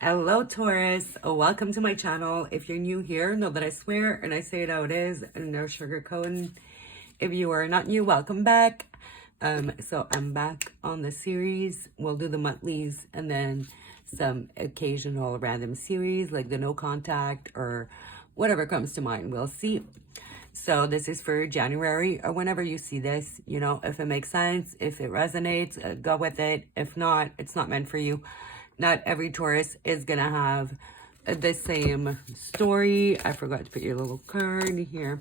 Hello Taurus, welcome to my channel. If you're new here, know that I swear and I say it how it is and no sugarcoating. If you are not new, welcome back. So I'm back on the series. We'll do the monthlies and then some occasional random series like the no contact or whatever comes to mind. We'll see. So this is for January or whenever you see this, you know, if it makes sense, if it resonates, go with it. If not, it's not meant for you. Not every Taurus is going to have the same story. I forgot to put your little card here.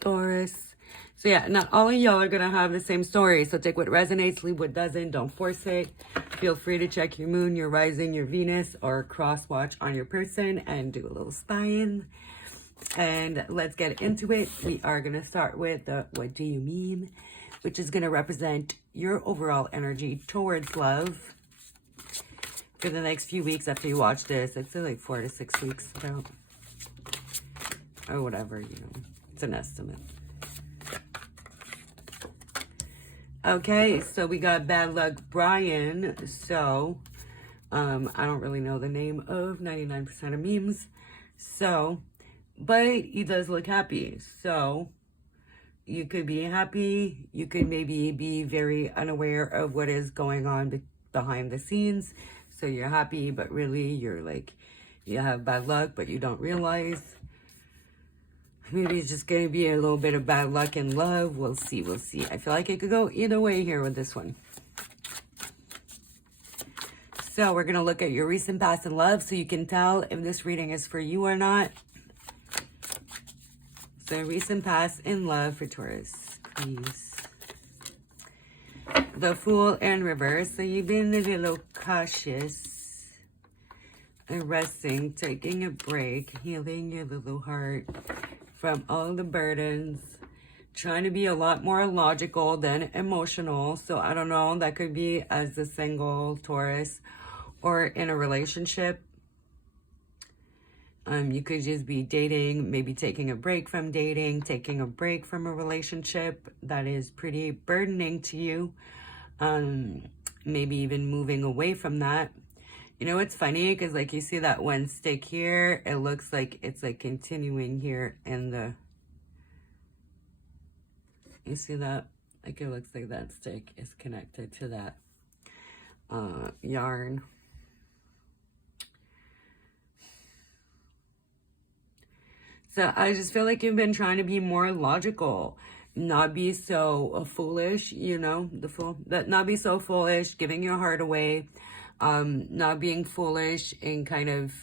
Taurus. So yeah, not all of y'all are going to have the same story. So take what resonates, leave what doesn't. Don't force it. Feel free to check your moon, your rising, your Venus, or cross watch on your person and do a little spying. And let's get into it. We are going to start with the what do you mean, which is going to represent your overall energy towards love for the next few weeks after you watch this. I'd say like 4 to 6 weeks about, or whatever, you know, it's an estimate. Okay, so we got Bad Luck Brian. So I don't really know the name of 99% of memes, so but he does look happy. So you could be happy, you could maybe be very unaware of what is going on behind the scenes. So you're happy, but really you're like, you have bad luck, but you don't realize. Maybe it's just going to be a little bit of bad luck in love. We'll see, we'll see. I feel like it could go either way here with this one. So we're going to look at your recent past in love so you can tell if this reading is for you or not. So recent past in love for Taurus, please. The Fool in reverse. So you've been a little cautious and resting, taking a break, healing your little heart from all the burdens, trying to be a lot more logical than emotional. So I don't know, that could be as a single Taurus or in a relationship. You could just be dating, maybe taking a break from dating, taking a break from a relationship that is pretty burdening to you. Maybe even moving away from that. You know, it's funny because like you see that one stick here, it looks like it's like continuing here in the, you see that? Like it looks like that stick is connected to that yarn. So I just feel like you've been trying to be more logical, not be so foolish, you know, not be so foolish, giving your heart away, not being foolish and kind of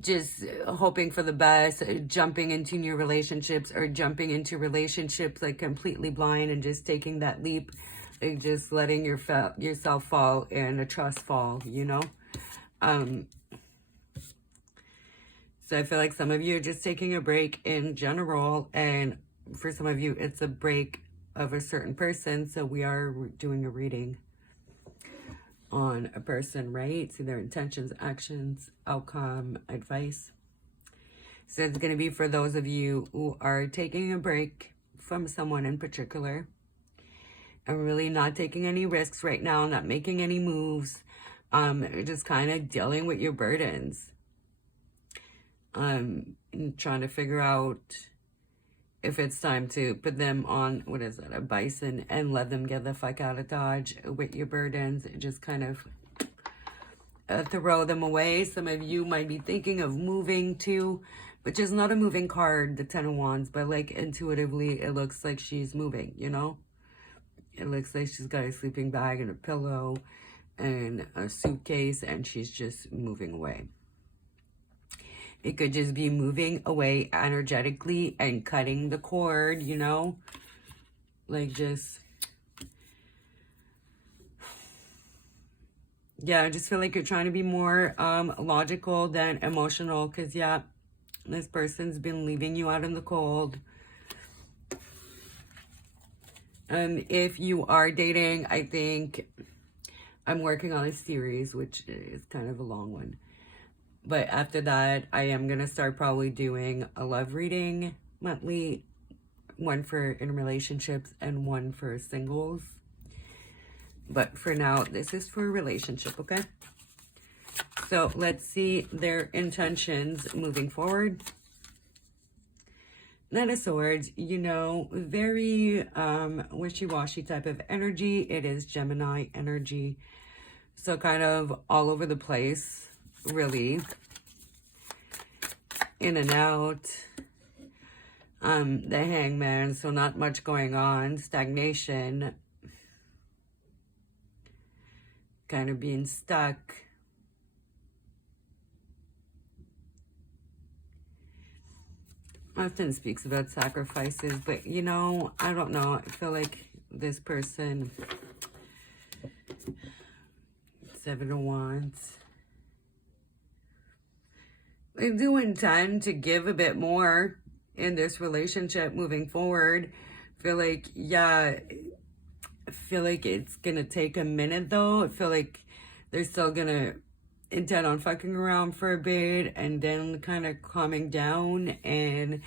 just hoping for the best, jumping into new relationships or jumping into relationships like completely blind and just taking that leap, like just letting yourself fall and a trust fall, you know. So I feel like some of you are just taking a break in general, and for some of you, it's a break of a certain person. So we are doing a reading on a person, right? See their intentions, actions, outcome, advice. So it's going to be for those of you who are taking a break from someone in particular and really not taking any risks right now, not making any moves, just kind of dealing with your burdens. Trying to figure out if it's time to put them on, what is that, a bison, and let them get the fuck out of Dodge with your burdens. Just kind of throw them away. Some of you might be thinking of moving too, which is not a moving card, the 10 of Wands, but like intuitively, it looks like she's moving, you know? It looks like she's got a sleeping bag and a pillow and a suitcase, and she's just moving away. It could just be moving away energetically and cutting the cord, you know? Like just... yeah, I just feel like you're trying to be more logical than emotional. Because, yeah, this person's been leaving you out in the cold. If you are dating, I think I'm working on a series, which is kind of a long one. But after that, I am going to start probably doing a love reading monthly. One for in relationships and one for singles. But for now, this is for a relationship, okay? So let's see their intentions moving forward. Knight of Swords, you know, very wishy-washy type of energy. It is Gemini energy. So kind of all over the place, really. In and out. The Hangman, so not much going on. Stagnation. Kind of being stuck. Often speaks about sacrifices, but you know, I don't know. I feel like this person, 7 of Wands, they do intend to give a bit more in this relationship moving forward. I feel like, yeah, I feel like it's gonna take a minute though. I feel like they're still gonna intend on fucking around for a bit and then kind of calming down and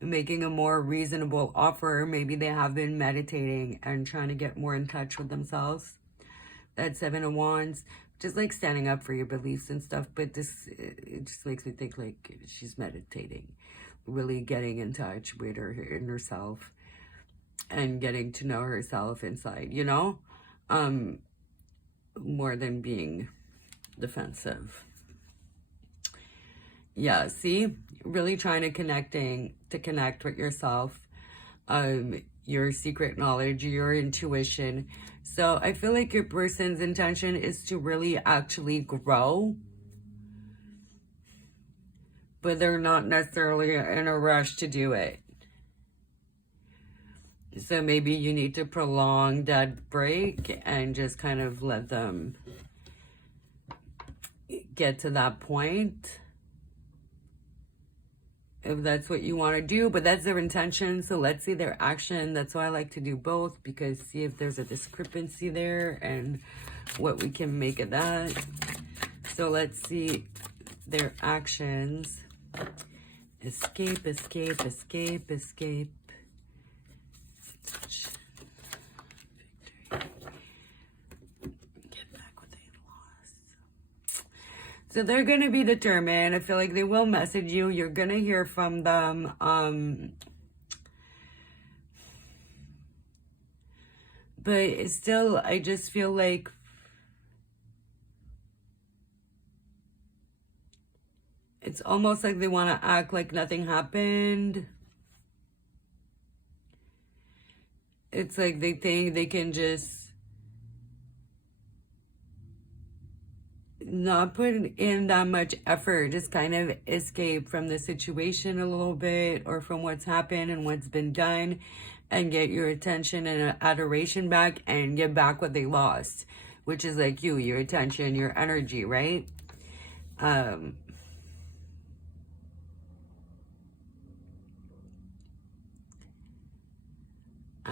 making a more reasonable offer. Maybe they have been meditating and trying to get more in touch with themselves. That 7 of Wands, just like standing up for your beliefs and stuff. But this, it just makes me think like she's meditating, really getting in touch with her inner self and getting to know herself inside, you know, more than being defensive. Yeah, see, really trying to connect with yourself, your secret knowledge, your intuition. So I feel like your person's intention is to really actually grow, but they're not necessarily in a rush to do it. So maybe you need to prolong that break and just kind of let them get to that point, if that's what you want to do. But that's their intention, so let's see their action. That's why I like to do both, because see if there's a discrepancy there and what we can make of that. So let's see their actions. Escape, escape, escape, escape. So they're going to be determined. I feel like they will message you. You're going to hear from them. But still, I just feel like it's almost like they want to act like nothing happened. It's like they think they can just not put in that much effort, just kind of escape from the situation a little bit, or from what's happened and what's been done, and get your attention and adoration back and get back what they lost, which is like your attention, your energy, right? I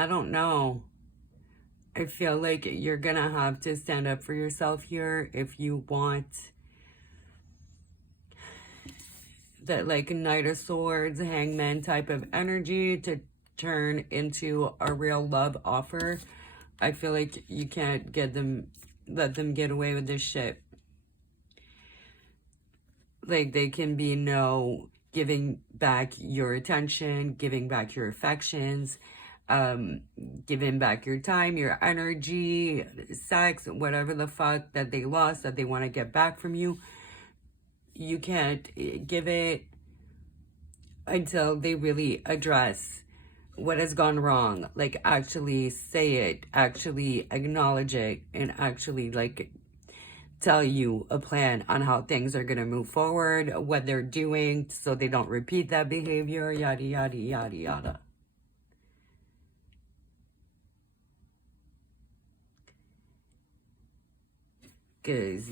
don't know. I feel like you're gonna have to stand up for yourself here if you want that like Knight of Swords, Hangman type of energy to turn into a real love offer. I feel like you can't let them get away with this shit. Like they can be no giving back your attention, giving back your affections, giving back your time, your energy, sex, whatever the fuck that they lost that they want to get back from you. You can't give it until they really address what has gone wrong. Like actually say it, actually acknowledge it, and actually like tell you a plan on how things are going to move forward, what they're doing so they don't repeat that behavior, yada, yada, yada, yada. Because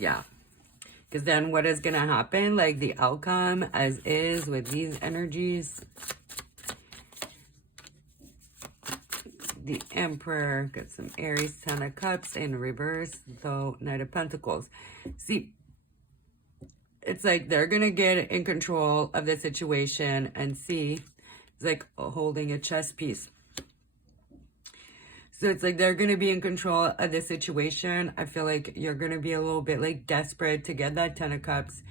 then what is going to happen, like the outcome as is with these energies, the Emperor, got some Aries, 10 of Cups in reverse, though Knight of Pentacles. See, it's like they're going to get in control of the situation and see, it's like holding a chess piece. So it's like they're going to be in control of the situation. I feel like you're going to be a little bit like desperate to get that 10 of Cups.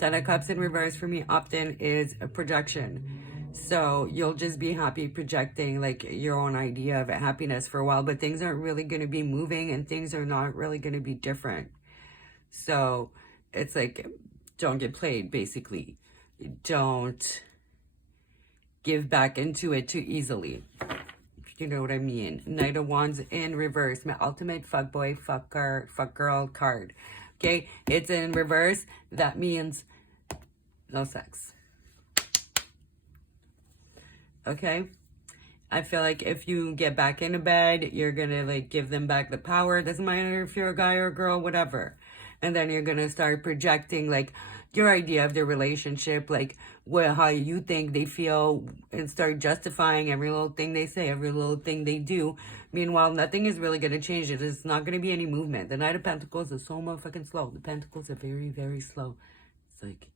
10 of Cups in reverse for me often is a projection. So you'll just be happy projecting like your own idea of happiness for a while, but things aren't really going to be moving and things are not really going to be different. So it's like, don't get played, basically. Don't give back into it too easily. You know what I mean? Knight of Wands in reverse. My ultimate fuckboy, fuck girl card. Okay? It's in reverse. That means no sex. Okay? I feel like if you get back into bed, you're gonna like give them back the power. Doesn't matter if you're a guy or a girl, whatever. And then you're gonna start projecting like your idea of the relationship, like how you think they feel, and start justifying every little thing they say, every little thing they do. Meanwhile, nothing is really gonna change it. It's not gonna be any movement. The Knight of Pentacles is so motherfucking slow. The Pentacles are very, very slow. It's like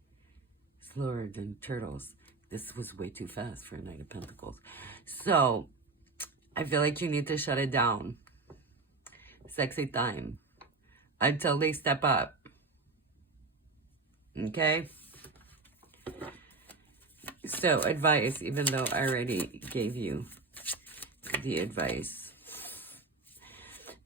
slower than turtles. This was way too fast for a Knight of Pentacles. So, I feel like you need to shut it down. Sexy time. Until they step up. Okay? So, advice, even though I already gave you the advice.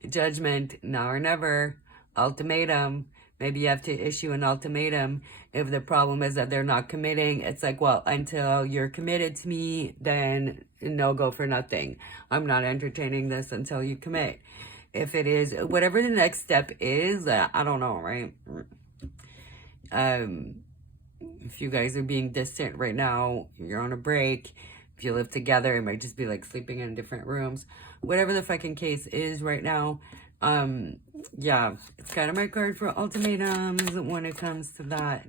Judgment, now or never. Ultimatum. Maybe you have to issue an ultimatum if the problem is that they're not committing. It's like, well, until you're committed to me, then no go for nothing. I'm not entertaining this until you commit. If it is, whatever the next step is, I don't know, right? If you guys are being distant right now, you're on a break. If you live together, it might just be like sleeping in different rooms. Whatever the fucking case is right now, yeah, it's kind of my card for ultimatums when it comes to that.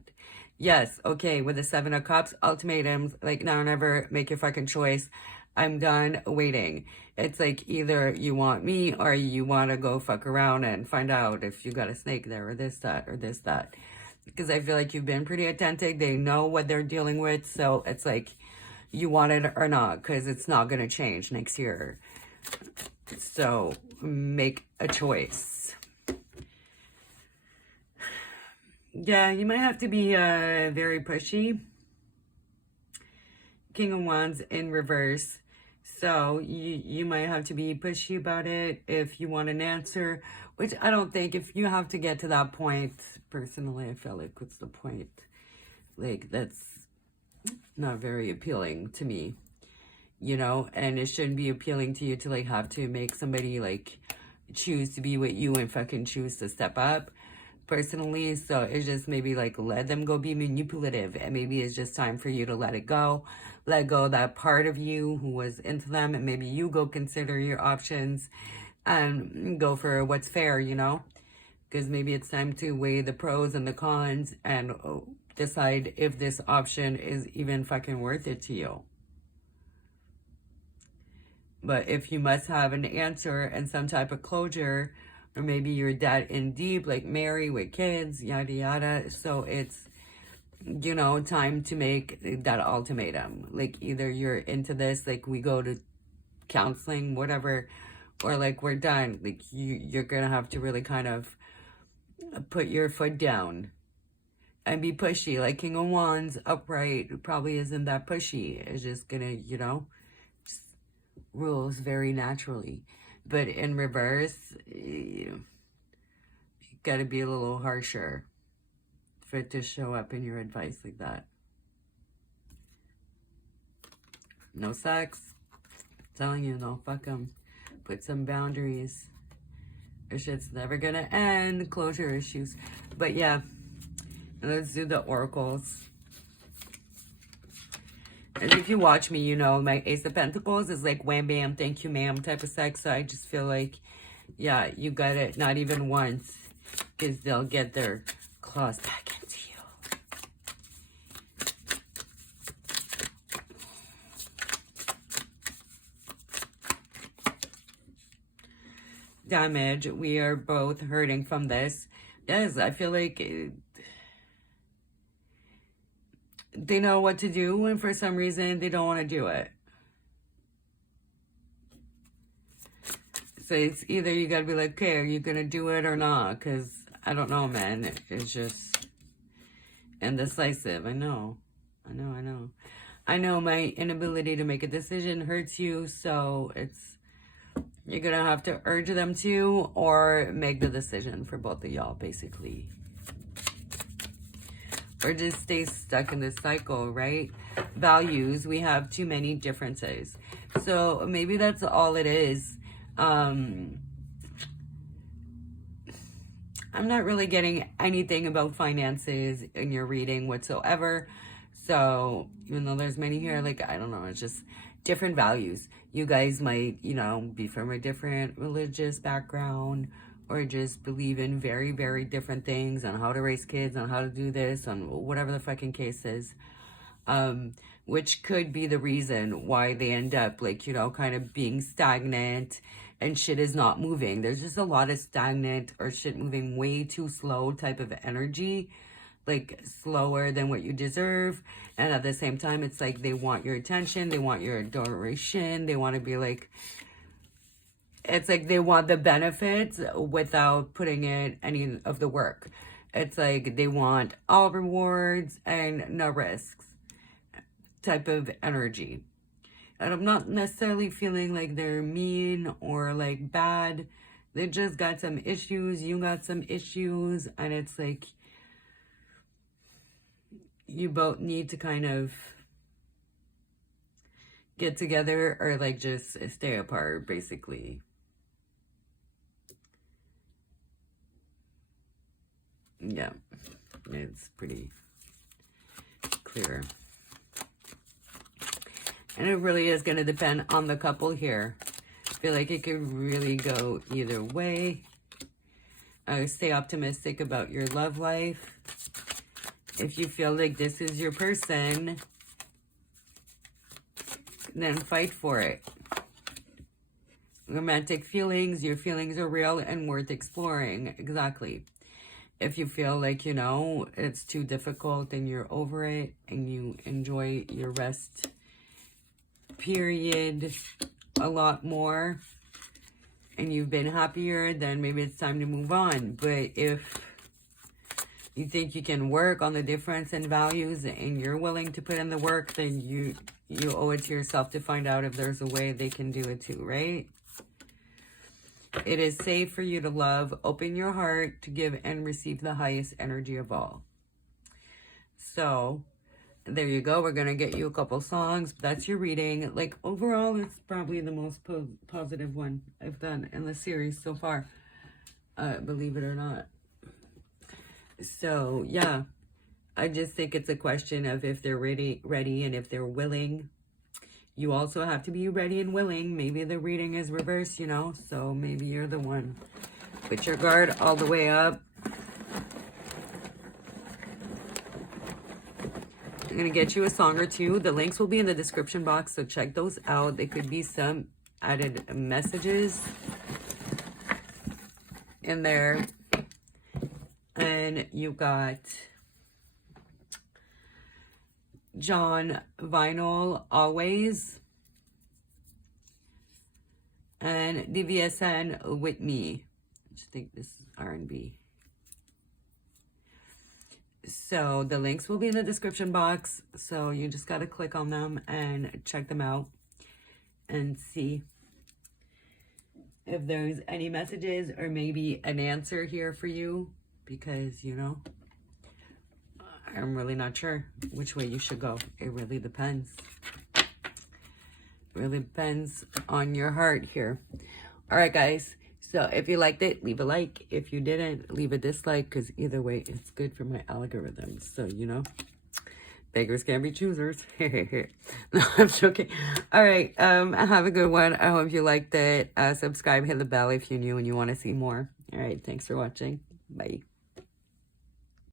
Yes, okay, with the 7 of Cups, ultimatums, like now or never, make your fucking choice. I'm done waiting. It's like either you want me or you want to go fuck around and find out if you got a snake there or this, that, or this, that. Because I feel like you've been pretty attentive. They know what they're dealing with. So it's like you want it or not, because it's not going to change next year. So make a choice. Yeah, you might have to be very pushy. King of Wands in reverse. So you might have to be pushy about it if you want an answer, which I don't think. If you have to get to that point, personally, I feel like what's the point? Like, that's not very appealing to me, you know, and it shouldn't be appealing to you to like have to make somebody like choose to be with you and fucking choose to step up. Personally, so it's just maybe like let them go be manipulative, and maybe it's just time for you to let it go. Let go of that part of you who was into them, and maybe you go consider your options and go for what's fair, you know, because maybe it's time to weigh the pros and the cons and decide if this option is even fucking worth it to you. But if you must have an answer and some type of closure, or maybe you're that in deep, like married with kids, yada, yada. So it's, you know, time to make that ultimatum. Like either you're into this, like we go to counseling, whatever, or like we're done. Like you're going to have to really kind of put your foot down and be pushy. Like King of Wands upright probably isn't that pushy. It's just going to, you know, just rules very naturally. But in reverse, you got to be a little harsher for it to show up in your advice like that. No sex. I'm telling you, no, fuck them. Put some boundaries. Or shit's never going to end. Closure issues. But yeah, let's do the oracles. And if you watch me, you know, my Ace of Pentacles is like wham, bam, thank you, ma'am type of sex. So I just feel like, yeah, you got it. Not even once. Because they'll get their claws back into you. Damage. We are both hurting from this. Yes, I feel like they know what to do, and for some reason, they don't want to do it. So it's either you gotta be like, okay, are you gonna do it or not? Because I don't know, man. It's just indecisive. I know. I know my inability to make a decision hurts you, so you're gonna have to urge them to or make the decision for both of y'all, basically. Or just stay stuck in this cycle, right? Values, we have too many differences. So maybe that's all it is. I'm not really getting anything about finances in your reading whatsoever. So even though there's many here, like, I don't know, it's just different values. You guys might, you know, be from a different religious background or just believe in very, very different things on how to raise kids, on how to do this, on whatever the fucking case is. Which could be the reason why they end up, like, you know, kind of being stagnant and shit is not moving. There's just a lot of stagnant or shit moving way too slow type of energy, like slower than what you deserve. And at the same time, it's like they want your attention, they want your adoration, they want to be like, it's like they want the benefits without putting in any of the work. It's like they want all rewards and no risks type of energy. And I'm not necessarily feeling like they're mean or like bad. They just got some issues. You got some issues. And it's like you both need to kind of get together or like just stay apart, basically. Yeah, it's pretty clear. And it really is going to depend on the couple here. I feel like it could really go either way. Stay optimistic about your love life. If you feel like this is your person, then fight for it. Romantic feelings, your feelings are real and worth exploring. Exactly. If you feel like, you know, it's too difficult and you're over it and you enjoy your rest period a lot more and you've been happier, then maybe it's time to move on. But if you think you can work on the difference in values and you're willing to put in the work, then you owe it to yourself to find out if there's a way they can do it too, right? It is safe for you to love. Open your heart to give and receive the highest energy of all. So there you go. We're going to get you a couple songs. That's your reading. Like, overall, it's probably the most positive one I've done in the series so far. Believe it or not. So, yeah. I just think it's a question of if they're ready and if they're willing. You also have to be ready and willing. Maybe the reading is reversed, you know. So maybe you're the one. Put your guard all the way up. I'm going to get you a song or two. The links will be in the description box, so check those out. There could be some added messages in there. And you got Jon Vinyl, Always. And DVSN, With Me. I just think this is R&B. So the links will be in the description box. So you just got to click on them and check them out and see if there's any messages or maybe an answer here for you. Because, you know, I'm really not sure which way you should go. It really depends. It really depends on your heart here. All right, guys. So if you liked it, leave a like. If you didn't, leave a dislike, because either way, it's good for my algorithms. So, you know, beggars can't be choosers. No, I'm joking. All right. Have a good one. I hope you liked it. Subscribe, hit the bell if you're new and you want to see more. All right. Thanks for watching. Bye.